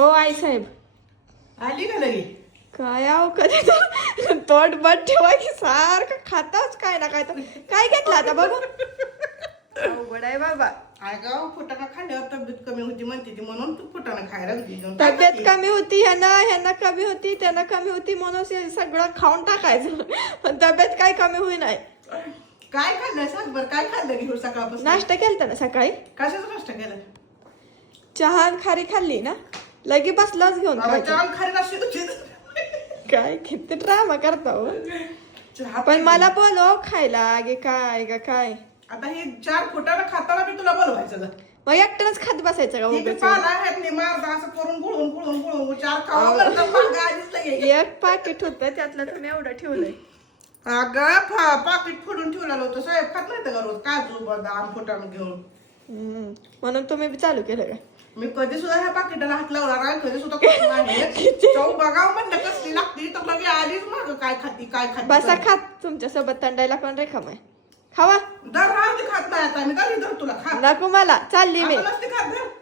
ओ आई साहेब आली का लगी काय आहो कधी तर तोंड बट ठेवा की सारखं खाताच काय ना काय तर काय घेतलं आता बघू अवघड आहे बाबा. अगं फुटाणा खाल्ल्यावर तब्येत कमी होती म्हणते ती म्हणून तू फुटाणा खायला लागली जाऊन. तब्येत कमी होती ह्यांना कमी होती त्यांना कमी होती म्हणून सगळं खाऊन टाकायचं पण तब्येत काय कमी होई नाही. काय खाल्लं सांग बरं काय खाल्लं घेऊन सकाळपासून नाश्ता केलता ना सकाळी कशाचा नाश्ता केला चहा आणि खारी खाल्ली ना लगे बसलाच घेऊन बाबा खायचं. चहा खारी नाश्ता तुझी काय किती ड्रामा करता हो. चहा पण मला बोलव खायला गे काय ग काय आता हे 4 फुटाणा खाताना मी तुला बोलवायचं का? मग एकट्यानंच खात बसायचं का हे उगाच? पाला आहेत नि मारदा असं करून गुळून 4 खावा करता मागं आधीच लगे. एक पाकिट होतं त्यातलं तुम्ही एवढं ठेवलंय. अगं पाकिट फोडून ठेवलेलं होतं साहेब खात नाही का रोज काजू बदाम फुटाणा घेऊन म्हणून तुम्ही बी चालू केलं का? मी कधी सुद्धा ह्या पाकिटाला हात लावला नाही कधी सुद्धा कसं नाही चव बघावं म्हणलं कसली लागती तर लगे आधीच मागं काय खाती बसा खात तुमच्या सोबत तंडायला कोण रेखाम आहे खावा दर राहते खात नाही आता मी तरी धर तुला खा नको मला चालली मी आता नसते